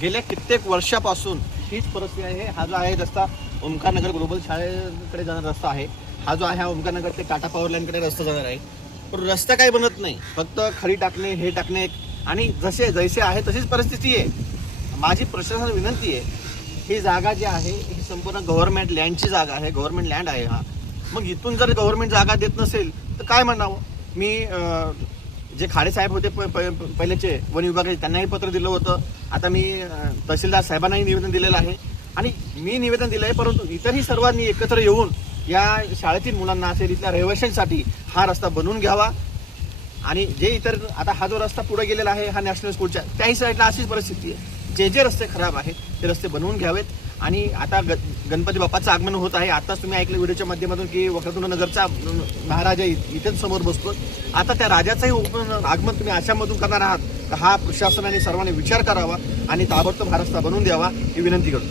गेल्या कित्येक वर्षापासून हीच परिस्थिती आहे। हा जो आहे रस्ता ओमकारनगर ग्लोबल शाळेकडे जाणारा रस्ता आहे। हा जो आहे हा ओमकारनगर ते टाटा पॉवर लाईनकडे रस्ता जाणार आहे, पण रस्ता काही बनत नाही, फक्त खडी टाकणे हे टाकणे आणि जैसे आहे तशीच परिस्थिती आहे। माझी प्रशासनाला विनंती आहे, ही जागा जी आहे ही संपूर्ण गव्हर्नमेंट लँडची जागा आहे, गव्हर्नमेंट लँड आहे हा। मग इथून जर गव्हर्नमेंट जागा देत नसेल तर काय म्हणावं। मी जे खाडे साहेब होते पहिलेचे वन विभागाचे त्यांनाही पत्र दिलं होतं। आता मी तहसीलदार साहेबांनाही निवेदन दिलेलं आहे आणि मी निवेदन दिलं आहे, परंतु इतरही सर्वांनी एकत्र येऊन या शाळेतील मुलांना असेल इथल्या रहिवाशांसाठी हा रस्ता बनवून घ्यावा। आणि जे इतर आता हा जो रस्ता पुढे गेलेला आहे हा नॅशनल स्कूलच्या त्याही साईडला अशीच परिस्थिती आहे। जे रस्ते खराब आहेत ते रस्ते बनवून घ्यावेत। आणि आता गणपती बाप्पाचं आगमन होत आहे। आताच तुम्ही ऐकलं व्हिडिओच्या माध्यमातून की वक्रतुंड नगरचा महाराजा इथेच समोर बसतो। आता त्या राजाचंही आगमन तुम्ही अशामधून करणार आहात, हा प्रशासनाने सर्वांनी विचार करावा आणि ताबडतोब हा रस्ता बनवून द्यावा ही विनंती करतो।